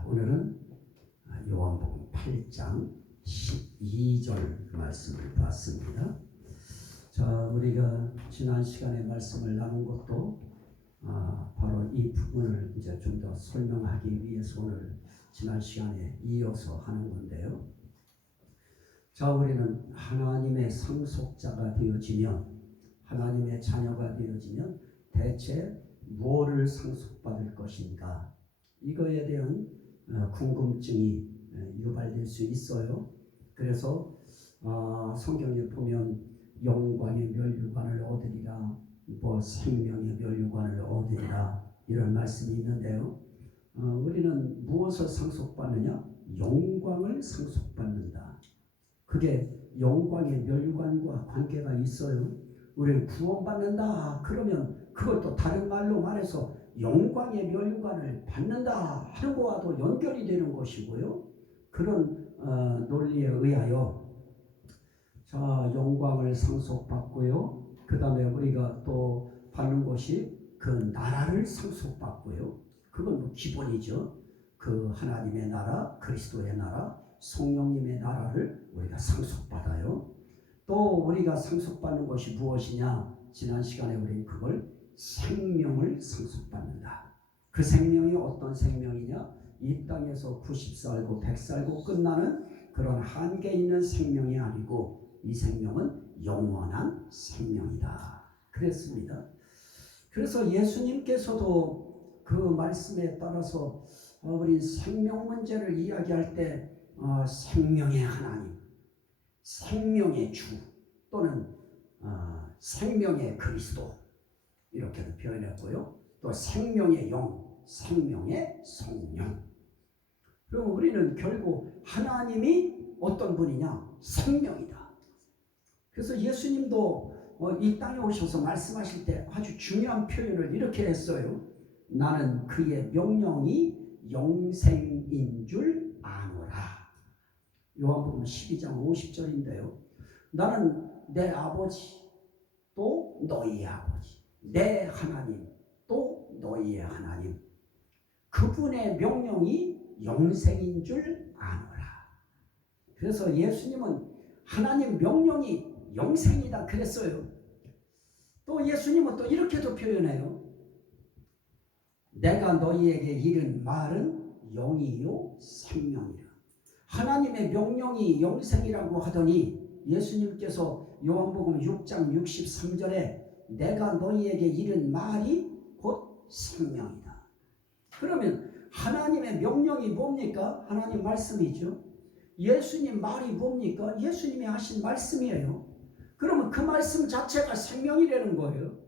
자, 오늘은 요한복음 8장 12절 말씀을 봤습니다. 자, 우리가 지난 시간에 말씀을 나눈 것도 바로 이 부분을 이제 좀 더 설명하기 위해서 오늘 지난 시간에 이어서 하는 건데요. 자, 우리는 하나님의 상속자가 되어지면, 하나님의 자녀가 되어지면 대체 무엇을 상속받을 것인가? 이거에 대한 궁금증이 유발될 수 있어요. 그래서 성경에 보면 영광의 면류관을 얻으리라, 생명의 면류관을 얻으리라, 이런 말씀이 있는데요. 우리는 무엇을 상속받느냐? 영광을 상속받는다. 그게 영광의 면류관과 관계가 있어요. 우리는 구원받는다 그러면 그걸 또 다른 말로 말해서 영광의 면류관을 받는다 하는 것과도 연결이 되는 것이고요. 그런 논리에 의하여 자, 영광을 상속받고요. 그 다음에 우리가 또 받는 것이 그 나라를 상속받고요. 그건 뭐 기본이죠. 그 하나님의 나라, 그리스도의 나라, 성령님의 나라를 우리가 상속받아요. 또 우리가 상속받는 것이 무엇이냐? 지난 시간에 우리는 그걸 생명을 상속받는다. 그 생명이 어떤 생명이냐? 이 땅에서 90살고 100살고 끝나는 그런 한계 있는 생명이 아니고 이 생명은 영원한 생명이다. 그랬습니다. 그래서 예수님께서도 그 말씀에 따라서 우리 생명 문제를 이야기할 때 생명의 하나님, 생명의 주 또는 생명의 그리스도 이렇게도 표현했고요. 또 생명의 영, 생명의 성령. 그럼 우리는 결국 하나님이 어떤 분이냐? 생명이다. 그래서 예수님도 이 땅에 오셔서 말씀하실 때 아주 중요한 표현을 이렇게 했어요. 나는 그의 명령이 영생인 줄 아노라. 요한복음 12장 50절인데요. 나는 내 아버지 또 너희의 아버지, 내 하나님 또 너희의 하나님, 그분의 명령이 영생인 줄 아노라. 그래서 예수님은 하나님 명령이 영생이다 그랬어요. 또 예수님은 또 이렇게도 표현해요. 내가 너희에게 이른 말은 영이요 생명이라. 하나님의 명령이 영생이라고 하더니 예수님께서 요한복음 6장 63절에 내가 너희에게 이른 말이 곧 생명이다. 그러면 하나님의 명령이 뭡니까? 하나님 말씀이죠. 예수님 말이 뭡니까? 예수님이 하신 말씀이에요. 그러면 그 말씀 자체가 생명이라는 거예요.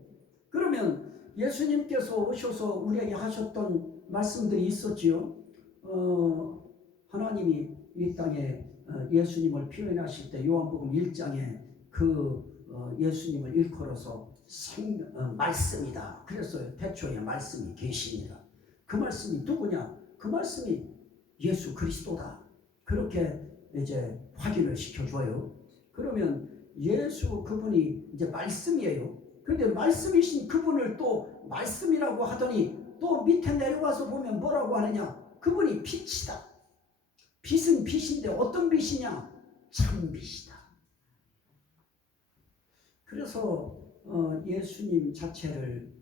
그러면 예수님께서 오셔서 우리에게 하셨던 말씀들이 있었지요. 하나님이 이 땅에 예수님을 표현하실 때 요한복음 1장에 그 예수님을 일컬어서 말씀이다 그랬어요. 태초에 말씀이 계시니라. 그 말씀이 누구냐? 그 말씀이 예수 그리스도다. 그렇게 이제 확인을 시켜줘요. 그러면 예수 그분이 이제 말씀이에요. 그런데 말씀이신 그분을 또 말씀이라고 하더니 또 밑에 내려와서 보면 뭐라고 하느냐? 그분이 빛이다. 빛은 빛인데 어떤 빛이냐? 참 빛이다. 그래서 예수님 자체를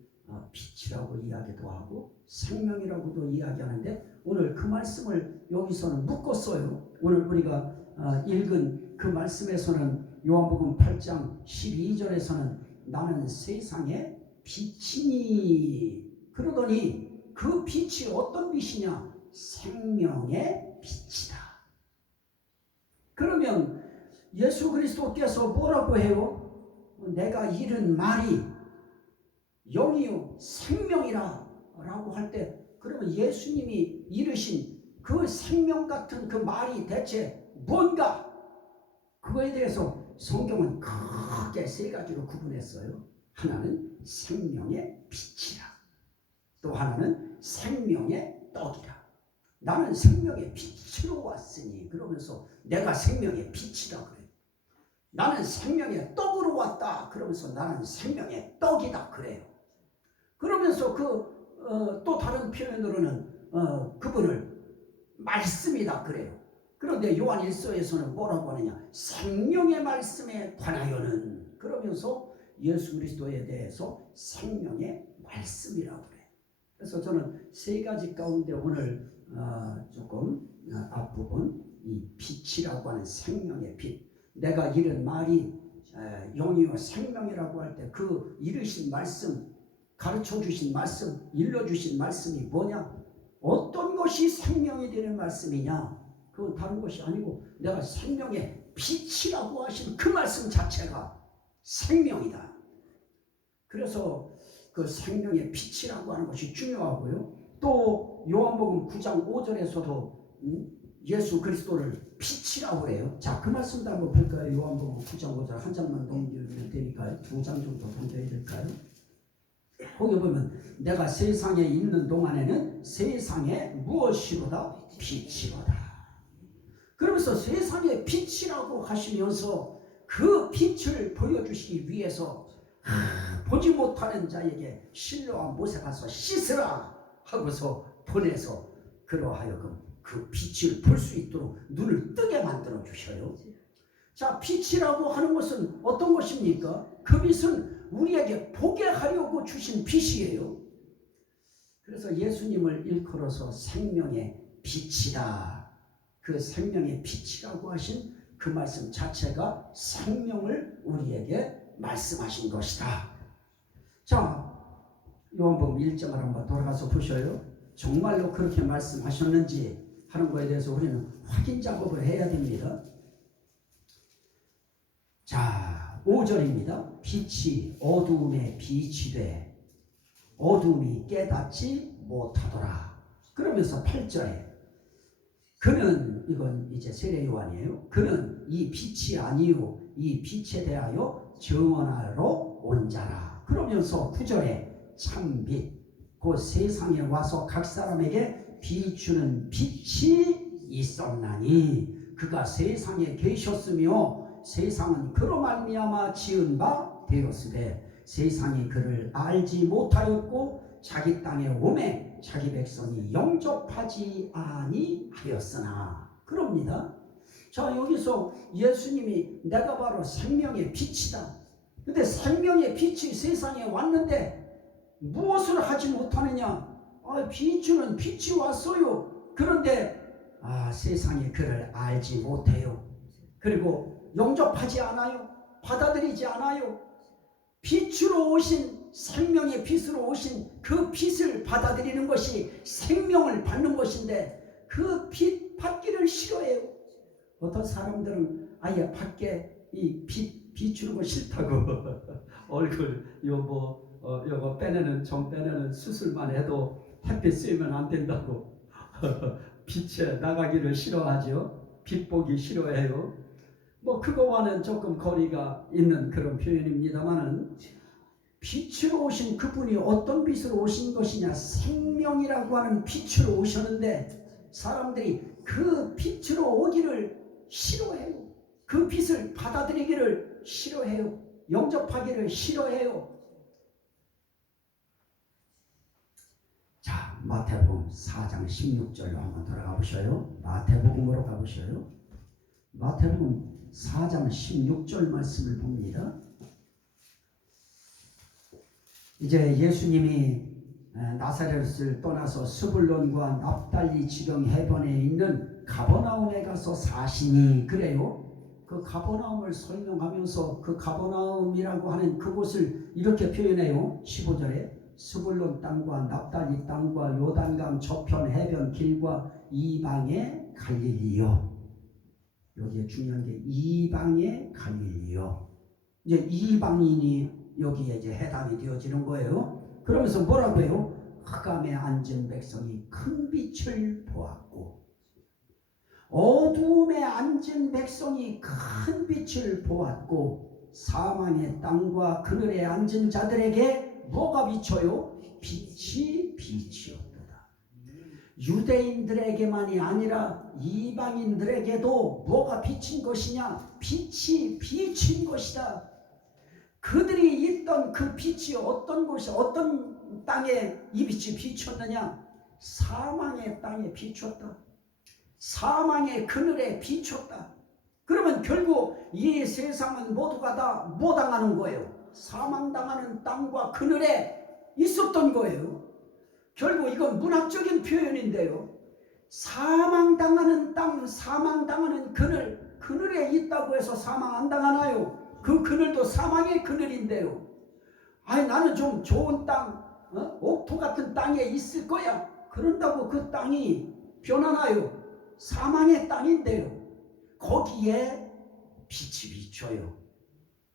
빛이라고 이야기도 하고 생명이라고도 이야기하는데 오늘 그 말씀을 여기서는 묶었어요. 오늘 우리가 읽은 그 말씀에서는 요한복음 8장 12절에서는 나는 세상의 빛이니 그러더니 그 빛이 어떤 빛이냐? 생명의 빛이다. 그러면 예수 그리스도께서 뭐라고 해요? 내가 이른 말이 영이요 생명이라 라고 할 때 그러면 예수님이 이르신 그 생명 같은 그 말이 대체 뭔가? 그거에 대해서 성경은 크게 세 가지로 구분했어요. 하나는 생명의 빛이라, 또 하나는 생명의 떡이라. 나는 생명의 빛으로 왔으니 그러면서 내가 생명의 빛이라 그래요. 나는 생명의 떡으로 왔다 그러면서 나는 생명의 떡이다 그래요. 그러면서 또 다른 표현으로는 그분을 말씀이다 그래요. 그런데 요한 1서에서는 뭐라고 하느냐, 생명의 말씀에 관하여는, 그러면서 예수 그리스도에 대해서 생명의 말씀이라고 그래요. 그래서 저는 세 가지 가운데 오늘 조금 앞부분 이 빛이라고 하는 생명의 빛, 내가 이른 말이 영이요 생명이라고 할 때 그 이르신 말씀, 가르쳐 주신 말씀, 일러주신 말씀이 뭐냐, 어떤 것이 생명이 되는 말씀이냐, 그건 다른 것이 아니고 내가 생명의 빛이라고 하신 그 말씀 자체가 생명이다. 그래서 그 생명의 빛이라고 하는 것이 중요하고요. 또 요한복음 9장 5절에서도 예수 그리스도를 빛이라고 해요. 자, 그 말씀도 한번 볼까요? 요한복음 9장 5절 한 장만 넘기면 되니까요. 두 장 정도 던져야 될까요? 거기 보면 내가 세상에 있는 동안에는 세상에 무엇이로다? 빛이로다. 그러면서 세상의 빛이라고 하시면서 그 빛을 보여주시기 위해서 보지 못하는 자에게 실로와 못에 가서 씻으라 하고서 보내서 그러하여금 그 빛을 볼 수 있도록 눈을 뜨게 만들어 주셔요. 자, 빛이라고 하는 것은 어떤 것입니까? 그 빛은 우리에게 보게 하려고 주신 빛이에요. 그래서 예수님을 일컬어서 생명의 빛이다. 그 생명의 빛이라고 하신 그 말씀 자체가 생명을 우리에게 말씀하신 것이다. 자, 요한복음 1장을 한번 돌아가서 보셔요. 정말로 그렇게 말씀하셨는지 하는 것에 대해서 우리는 확인 작업을 해야 됩니다. 자, 5절입니다. 빛이 어두움에 빛이 돼 어두움이 깨닫지 못하더라. 그러면서 8절에 그는, 이건 이제 세례 요한이에요. 그는 이 빛이 아니요 이 빛에 대하여 증언하러 온 자라. 그러면서 9절에 참빛 곧 세상에 와서 각 사람에게 비추는 빛이 있었나니 그가 세상에 계셨으며 세상은 그로 말미암아 지은 바 되었으되 세상이 그를 알지 못하였고 자기 땅에 오매 자기 백성이 영접하지 아니하였으나. 그럽니다. 자, 여기서 예수님이 내가 바로 생명의 빛이다. 근데 생명의 빛이 세상에 왔는데 무엇을 하지 못하느냐? 비추는 빛이 왔어요. 그런데 세상이 그를 알지 못해요. 그리고 영접하지 않아요. 받아들이지 않아요. 빛으로 오신, 생명의 빛으로 오신 그 빛을 받아들이는 것이 생명을 받는 것인데 그 빛 받기를 싫어해요. 어떤 사람들은 아예 밖에 이 빛 비추는 거 싫다고 얼굴 요거 빼내는 정 빼내는 수술만 해도 햇빛 쐬면 안 된다고 빛에 나가기를 싫어하죠. 빛 보기 싫어해요. 그거와는 조금 거리가 있는 그런 표현입니다만은 빛으로 오신 그분이 어떤 빛으로 오신 것이냐, 생명이라고 하는 빛으로 오셨는데 사람들이 그 빛으로 오기를 싫어해요. 그 빛을 받아들이기를 싫어해요. 영접하기를 싫어해요. 자, 마태복음 4장 16절로 한번 돌아가 보셔요. 마태복음으로 가보셔요. 마태복음 4장 16절 말씀을 봅니다. 이제 예수님이 나사렛을 떠나서 스불론과 납달리 지경 해변에 있는 가버나움에 가서 사시니, 그래요. 그 가버나움을 설명하면서 그 가버나움이라고 하는 그곳을 이렇게 표현해요. 15절에 스불론 땅과 납달리 땅과 요단강 저편 해변 길과 이방의 갈릴리요. 여기에 중요한 게 이방의 갈릴리요. 이제 이방인이 여기에 이제 해당이 되어지는 거예요. 그러면서 뭐라고 해요? 흑암에 앉은 백성이 큰 빛을 보았고, 어두움에 앉은 백성이 큰 빛을 보았고, 사망의 땅과 그늘에 앉은 자들에게 뭐가 비쳐요? 빛이 비치었도다. 유대인들에게만이 아니라 이방인들에게도 뭐가 비친 것이냐? 빛이 비친 것이다. 그들이 있던 그 빛이 어떤 곳이, 어떤 땅에 이 빛이 비쳤느냐? 사망의 땅에 비쳤다. 사망의 그늘에 비췄다. 그러면 결국 이 세상은 모두가 다 뭐 당하는 거예요? 사망당하는 땅과 그늘에 있었던 거예요. 결국 이건 문학적인 표현인데요. 사망당하는 땅, 사망당하는 그늘, 그늘에 있다고 해서 사망 안 당하나요? 그 그늘도 사망의 그늘인데요. 아니 나는 좀 좋은 땅, 옥토 같은 땅에 있을 거야. 그런다고 그 땅이 변하나요? 사망의 땅인데요. 거기에 빛이 비춰요.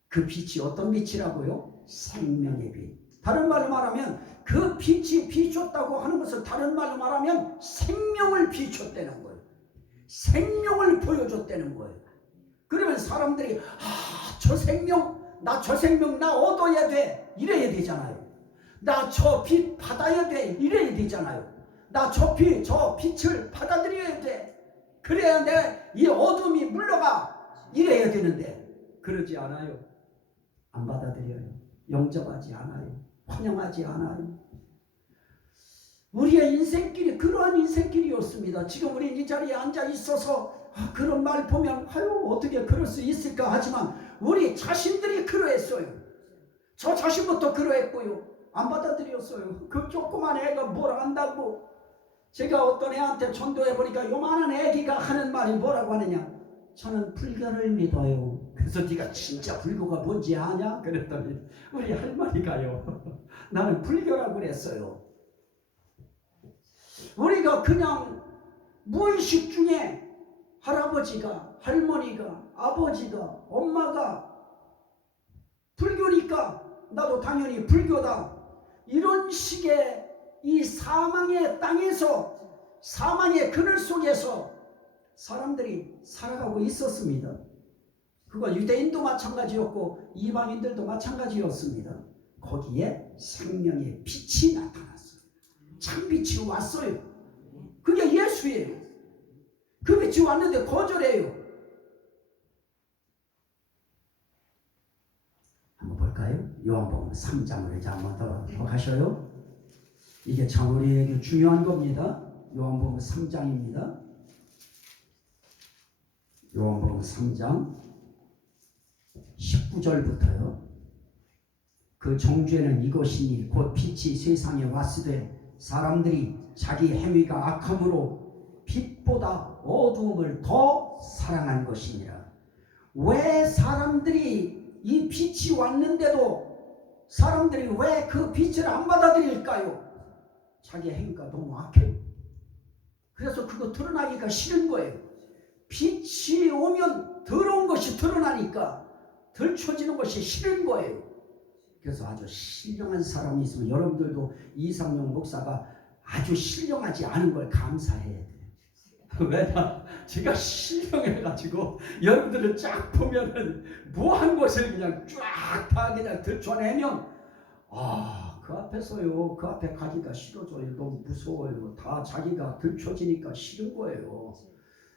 그 빛이 어떤 빛이라고요? 생명의 빛. 다른 말로 말하면 그 빛이 비췄다고 하는 것을 다른 말로 말하면 생명을 비췄다는 거예요. 생명을 보여줬다는 거예요. 그러면 사람들이 저 생명, 저 생명 나 얻어야 돼 이래야 되잖아요. 나 저 빛 받아야 돼 이래야 되잖아요. 나 저 빛을 받아들여야 돼. 그래야 내 이 어둠이 물러가 이래야 되는데 그러지 않아요. 안 받아들여요. 영접하지 않아요. 환영하지 않아요. 우리의 인생길이 그러한 인생길이었습니다. 지금 우리 이 자리에 앉아 있어서 그런 말 보면 아유 어떻게 그럴 수 있을까 하지만 우리 자신들이 그러했어요. 저 자신부터 그러했고요. 안 받아들였어요. 그 조그만 애가 뭘 안다고. 제가 어떤 애한테 전도해보니까 요만한 애기가 하는 말이 뭐라고 하느냐. 저는 불교를 믿어요. 그래서 네가 진짜 불교가 뭔지 아냐? 그랬더니 우리 할머니가요. 나는 불교라고 그랬어요. 우리가 그냥 무의식 중에 할아버지가, 할머니가, 아버지가, 엄마가 불교니까 나도 당연히 불교다. 이런 식의 이 사망의 땅에서 사망의 그늘 속에서 사람들이 살아가고 있었습니다. 그거 유대인도 마찬가지였고 이방인들도 마찬가지였습니다. 거기에 생명의 빛이 나타났어요. 참빛이 왔어요. 그게 예수예요. 그 빛이 왔는데 거절해요. 한번 볼까요? 요한복음 3장을 이제 한번 더 가셔요. 이게 참 우리에게 중요한 겁니다. 요한복음 3장입니다. 요한복음 3장 19절부터요. 그 정죄는 이것이니 곧 빛이 세상에 왔으되 사람들이 자기 행위가 악함으로 빛보다 어두움을 더 사랑한 것이니라. 왜 사람들이 이 빛이 왔는데도 사람들이 왜 그 빛을 안 받아들일까요? 자기 행위가 너무 악해요. 그래서 그거 드러나기가 싫은 거예요. 빛이 오면 더러운 것이 드러나니까 들춰지는 것이 싫은 거예요. 그래서 아주 신령한 사람이 있으면 여러분들도 이상용 목사가 아주 신령하지 않은 걸 감사해야 돼요. 왜냐? 제가 신령해가지고 여러분들을 쫙 보면은 무한 것을 그냥 쫙 다 그냥 들춰내면 그 앞에서요, 그 앞에 가기가 싫어져요. 너무 무서워요. 다 자기가 들춰지니까 싫은 거예요.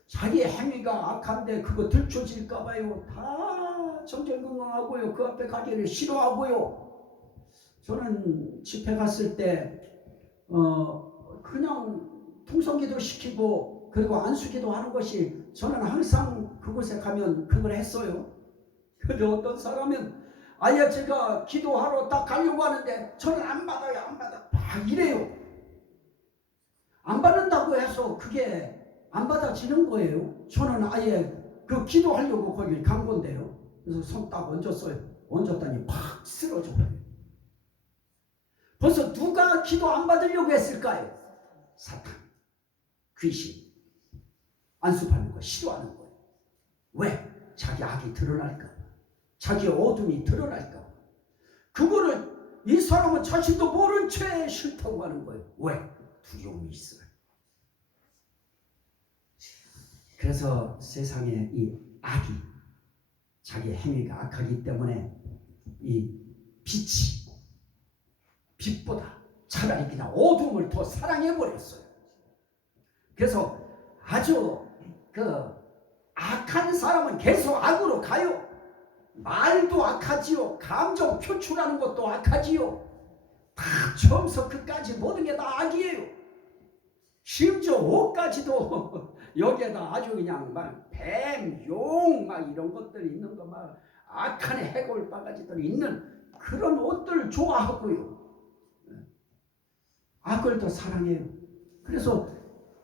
자기 행위가 악한데 그거 들춰질까봐요. 다 정정건강하고요. 그 앞에 가기를 싫어하고요. 저는 집회 갔을 때 그냥 통성기도 시키고 그리고 안수기도 하는 것이 저는 항상 그곳에 가면 그걸 했어요. 근데 어떤 사람은 아예 제가 기도하러 딱 가려고 하는데 저는 안 받아요. 안 받아. 막 이래요. 안 받는다고 해서 그게 안 받아지는 거예요. 저는 아예 그 기도하려고 거기 간 건데요. 그래서 손 딱 얹었어요. 얹었더니 팍 쓰러져 버려요. 벌써 누가 기도 안 받으려고 했을까요? 사탄, 귀신, 안수받는 거 싫어하는 거예요. 왜? 자기 악이 드러날까 봐. 자기 어둠이 드러날까 봐. 그거를 이 사람은 자신도 모른 채 싫다고 하는 거예요. 왜? 두려움이 있어요. 그래서 세상에 이 악이 자기 행위가 악하기 때문에 이 빛보다 차라리 그냥 어둠을 더 사랑해버렸어요. 그래서 아주 그 악한 사람은 계속 악으로 가요. 말도 악하지요. 감정 표출하는 것도 악하지요. 다 처음부터 끝까지 모든 게 다 악이에요. 심지어 옷까지도 여기에다 아주 그냥 막 뱀, 용 막 이런 것들이 있는 거 막 악한 해골 바가지들이 있는 그런 옷들을 좋아하고요. 악을 더 사랑해요. 그래서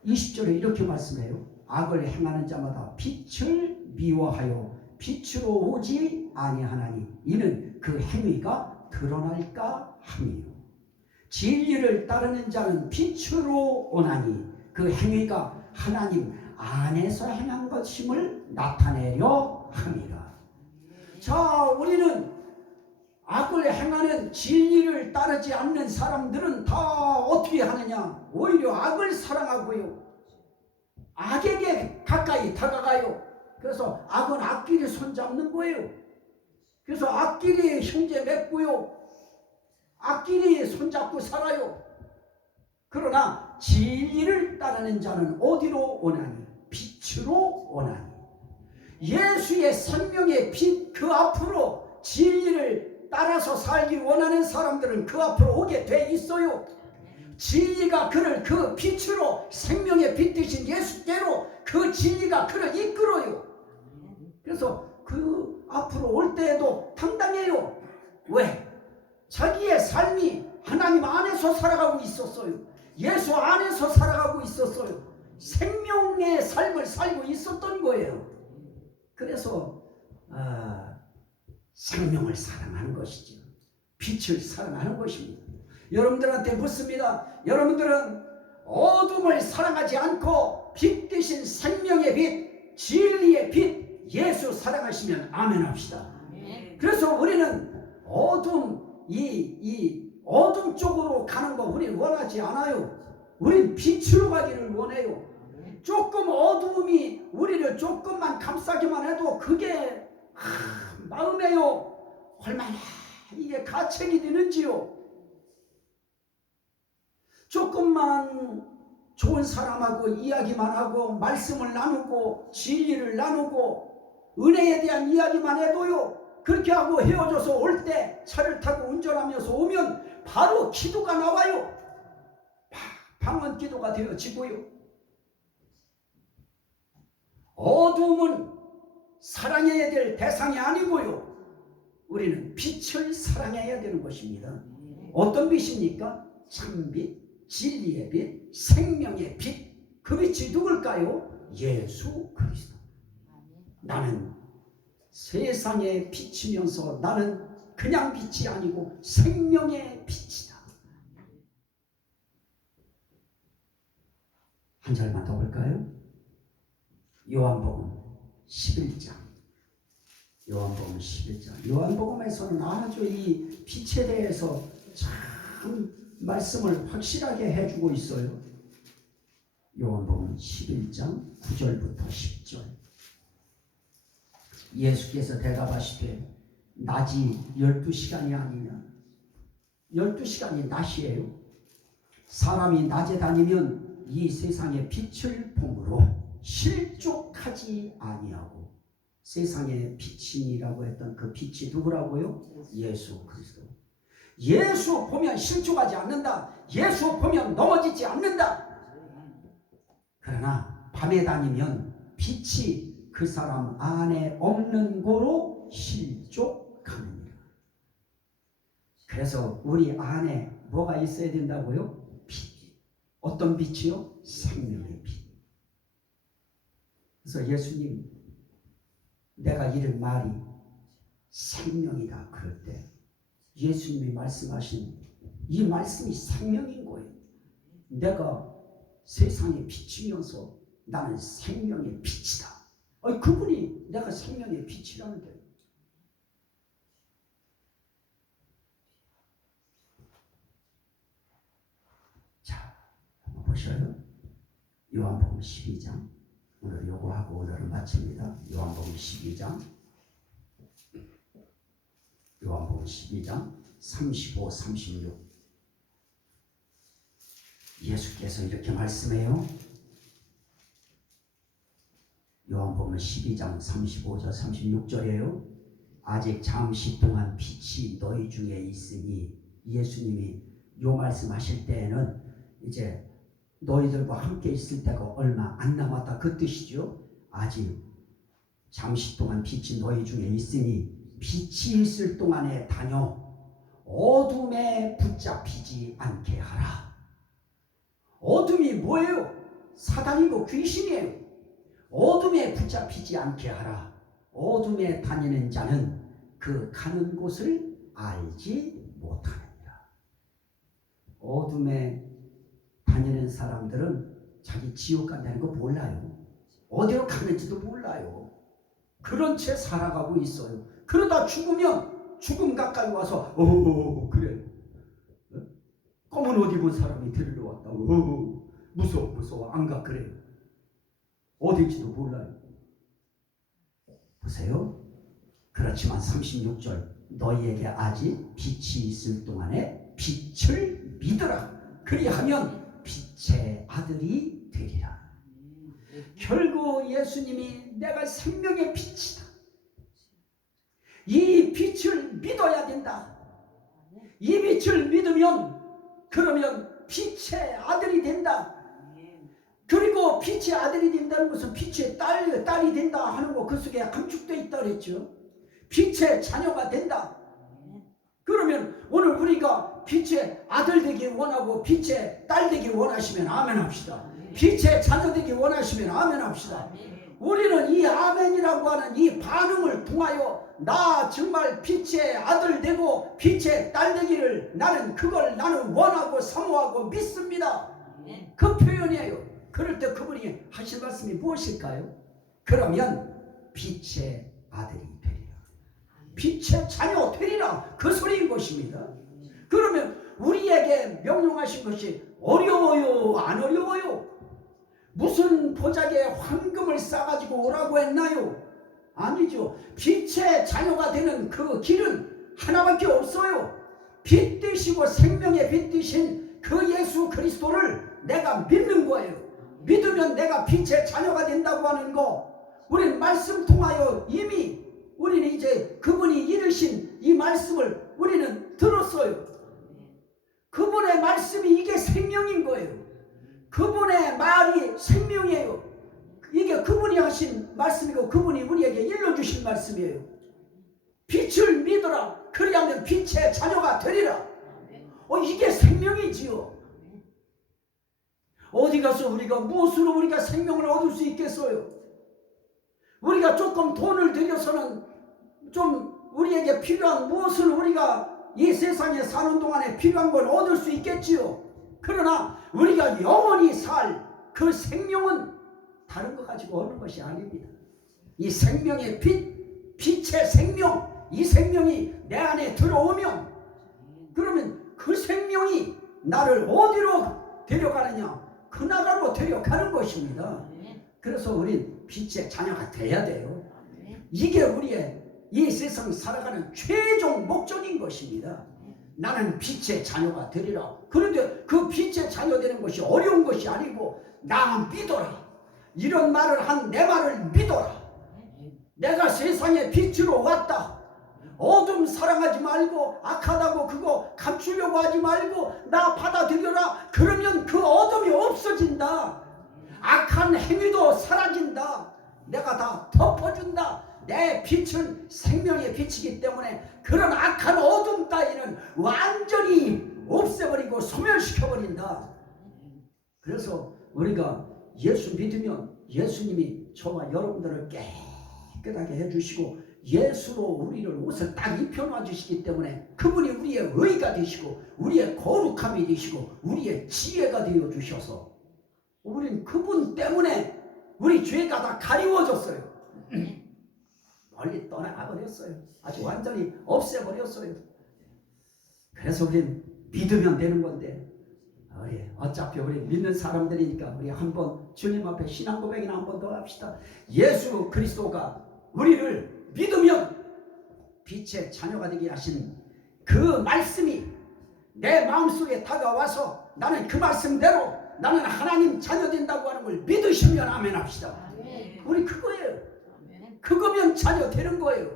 20절에 이렇게 말씀해요. 악을 행하는 자마다 빛을 미워하여 빛으로 오지 아니하나니 이는 그 행위가 드러날까 함이요. 진리를 따르는 자는 빛으로 오나니 그 행위가 하나님 안에서 행한 것임을 나타내려 함이라. 자, 우리는 악을 행하는 진리를 따르지 않는 사람들은 다 어떻게 하느냐? 오히려 악을 사랑하고요. 악에게 가까이 다가가요. 그래서 악은 악끼리 손잡는 거예요. 그래서 악끼리 형제 맺고요. 악끼리 손잡고 살아요. 그러나 진리를 따르는 자는 어디로 오나니? 빛으로 오나니. 예수의 생명의 빛 그 앞으로 진리를 따라서 살기 원하는 사람들은 그 앞으로 오게 돼 있어요. 진리가 그를 그 빛으로 생명의 빛 되신 예수께로 그 진리가 그를 이끌어요. 그래서 그 앞으로 올 때에도 당당해요. 왜? 자기의 삶이 하나님 안에서 살아가고 있었어요. 예수 안에서 살아가고 있었어요. 생명의 삶을 살고 있었던 거예요. 그래서 생명을 사랑하는 것이죠. 빛을 사랑하는 것입니다. 여러분들한테 묻습니다. 여러분들은 어둠을 사랑하지 않고 빛 대신 생명의 빛, 진리의 빛, 예수 사랑하시면 아멘 합시다. 그래서 우리는 어둠 쪽으로 가는 거 우리는 원하지 않아요. 우리는 빛으로 가기를 원해요. 조금 어두움이 우리를 조금만 감싸기만 해도 그게 마음에요. 얼마나 이게 가책이 되는지요. 조금만 좋은 사람하고 이야기만 하고 말씀을 나누고 진리를 나누고 은혜에 대한 이야기만 해도요. 그렇게 하고 헤어져서 올 때 차를 타고 운전하면서 오면 바로 기도가 나와요. 방언 기도가 되어지고요. 어두움은 사랑해야 될 대상이 아니고요. 우리는 빛을 사랑해야 되는 것입니다. 어떤 빛입니까? 참빛, 진리의 빛, 생명의 빛. 그 빛이 누굴까요? 예수 그리스도. 나는 세상에 비치면서 나는 그냥 빛이 아니고 생명의 빛이다. 한 절만 더 볼까요? 요한복음 11장. 요한복음 11장. 요한복음에서는 아주 이 빛에 대해서 참 말씀을 확실하게 해주고 있어요. 요한복음 11장 9절부터 10절. 예수께서 대답하시되 낮이 12시간이 아니냐. 12시간이 낮이에요. 사람이 낮에 다니면 이 세상의 빛을 보므로 실족하지 아니하고. 세상의 빛이라고 했던 그 빛이 누구라고요? 예수 그리스도. 예수 보면 실족하지 않는다. 예수 보면 넘어지지 않는다. 그러나 밤에 다니면 빛이 그 사람 안에 없는 고로 실족하느니라. 그래서 우리 안에 뭐가 있어야 된다고요? 빛. 어떤 빛이요? 생명의 빛. 그래서 예수님, 내가 이런 말이 생명이다 그럴 때 예수님이 말씀하신 이 말씀이 생명인 거예요. 내가 세상에 비치면서 나는 생명의 빛이다. 그분이 내가 생명의 빛이라는데. 자, 한번 보셔요. 요한복음 12장. 오늘 요거 하고 오늘은 마칩니다. 요한복음 12장. 요한복음 12장 35, 36. 예수께서 이렇게 말씀해요. 요한복음 12장 35절 36절이에요. 아직 잠시 동안 빛이 너희 중에 있으니. 예수님이 요 말씀하실 때에는 이제 너희들과 함께 있을 때가 얼마 안 남았다. 그 뜻이죠. 아직 잠시 동안 빛이 너희 중에 있으니 빛이 있을 동안에 다녀 어둠에 붙잡히지 않게 하라. 어둠이 뭐예요? 사단이고 귀신이에요. 어둠에 붙잡히지 않게 하라. 어둠에 다니는 자는 그 가는 곳을 알지 못하느니라. 어둠에 다니는 사람들은 자기 지옥 간다는 거 몰라요. 어디로 가는지도 몰라요. 그런 채 살아가고 있어요. 그러다 죽으면 죽음 가까이 와서 그래 검은 옷 입은 사람이 데리러 왔다. 무서워 안 가. 그래 어딘지도 몰라요. 보세요. 그렇지만 36절 너희에게 아직 빛이 있을 동안에 빛을 믿으라. 그리하면 빛의 아들이 되리라. 결국 예수님이 내가 생명의 빛이다. 이 빛을 믿어야 된다. 이 빛을 믿으면 그러면 빛의 아들이 된다. 그리고 빛의 아들이 된다는 것은 빛의 딸이 된다 하는 거 그 속에 함축되어 있다 그랬죠. 빛의 자녀가 된다. 그러면 오늘 우리가 빛의 아들 되기 원하고 빛의 딸 되기 원하시면 아멘 합시다. 빛의 자녀 되기 원하시면 아멘 합시다. 우리는 이 아멘이라고 하는 이 반응을 통하여 나 정말 빛의 아들 되고 빛의 딸 되기를 나는 원하고 사모하고 믿습니다. 그 표현이에요. 그럴 때 그분이 하신 말씀이 무엇일까요? 그러면 빛의 아들이 되리라. 빛의 자녀 되리라. 그 소리인 것입니다. 그러면 우리에게 명령하신 것이 어려워요? 안 어려워요? 무슨 보자기에 황금을 싸가지고 오라고 했나요? 아니죠. 빛의 자녀가 되는 그 길은 하나밖에 없어요. 빛 되시고 생명의 빛 되신 그 예수 그리스도를 내가 믿는 거예요. 믿으면 내가 빛의 자녀가 된다고 하는 거, 우리는 말씀 통하여 이미 우리는 이제 그분이 이르신 이 말씀을 우리는 들었어요. 그분의 말씀이 이게 생명인 거예요. 그분의 말이 생명이에요. 이게 그분이 하신 말씀이고 그분이 우리에게 일러주신 말씀이에요. 빛을 믿어라. 그리하면 빛의 자녀가 되리라. 이게 생명이지요. 어디 가서 우리가 무엇으로 우리가 생명을 얻을 수 있겠어요? 우리가 조금 돈을 들여서는 좀 우리에게 필요한 무엇을 우리가 이 세상에 사는 동안에 필요한 걸 얻을 수 있겠지요. 그러나 우리가 영원히 살 그 생명은 다른 거 가지고 얻는 것이 아닙니다. 이 생명의 빛의 생명, 이 생명이 내 안에 들어오면 그러면 그 생명이 나를 어디로 데려가느냐? 그 나라로 데려가는 것입니다. 그래서 우린 빛의 자녀가 돼야 돼요. 이게 우리의 이 세상 살아가는 최종 목적인 것입니다. 나는 빛의 자녀가 되리라. 그런데 그 빛의 자녀 되는 것이 어려운 것이 아니고 나 믿어라. 이런 말을 한 내 말을 믿어라. 내가 세상에 빛으로 왔다. 어둠 사랑하지 말고 악하다고 그거 감추려고 하지 말고 나 받아들여라. 그러면 그 어둠이 없어진다. 악한 행위도 사라진다. 내가 다 덮어준다. 내 빛은 생명의 빛이기 때문에 그런 악한 어둠 따위는 완전히 없애버리고 소멸시켜버린다. 그래서 우리가 예수 믿으면 예수님이 저와 여러분들을 깨끗하게 해주시고 예수로 우리를 옷을 딱 입혀놔 주시기 때문에 그분이 우리의 의가 되시고 우리의 거룩함이 되시고 우리의 지혜가 되어 주셔서 우린 그분 때문에 우리 죄가 다 가리워졌어요. 멀리 떠나가 버렸어요. 아주 완전히 없애버렸어요. 그래서 우린 믿으면 되는 건데 어차피 우리 믿는 사람들이니까 우리 한번 주님 앞에 신앙 고백이나 한번 더 합시다. 예수 그리스도가 우리를 믿으면 빛의 자녀가 되게 하신 그 말씀이 내 마음속에 다가와서 나는 그 말씀대로 나는 하나님 자녀 된다고 하는 걸 믿으시면 아멘 합시다. 우리 그거예요. 그거면 자녀 되는 거예요.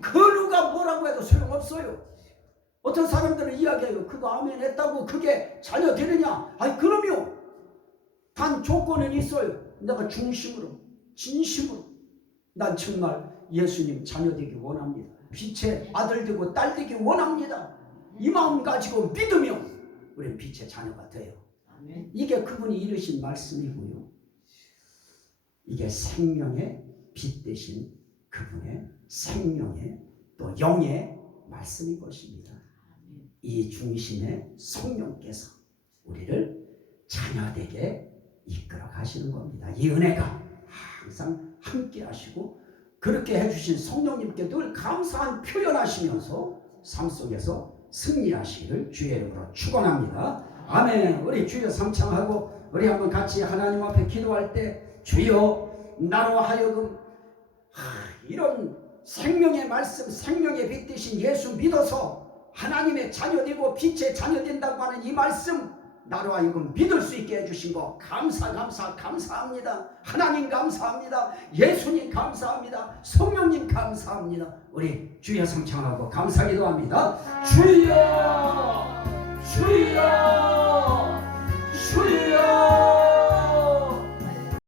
그 누가 뭐라고 해도 소용없어요. 어떤 사람들은 이야기해요. 그거 아멘 했다고 그게 자녀 되느냐? 아니 그럼요. 단 조건은 있어요. 내가 중심으로 진심으로 난 정말 예수님 자녀 되기 원합니다. 빛의 아들 되고 딸 되기 원합니다. 이 마음 가지고 믿으면 우리는 빛의 자녀가 돼요. 이게 그분이 이루신 말씀이고요. 이게 생명의 빛 되신 그분의 생명의 또 영의 말씀인 것입니다. 이 중심의 성령께서 우리를 자녀되게 이끌어 가시는 겁니다. 이 은혜가 항상 함께 하시고 그렇게 해주신 성령님께 늘 감사한 표현하시면서 삶 속에서 승리하시기를 주의 이름으로 축원합니다. 아멘. 우리 주여 삼창하고 우리 한번 같이 하나님 앞에 기도할 때 주여 나로 하여금 이런 생명의 말씀 생명의 빛 되신 예수 믿어서 하나님의 자녀 되고 빛의 자녀 된다고 하는 이 말씀 나로 하여금 믿을 수 있게 해주신 거 감사합니다. 하나님 감사합니다. 예수님 감사합니다. 성령님 감사합니다. 우리 주여 성창하고 감사기도 합니다. 주여 주여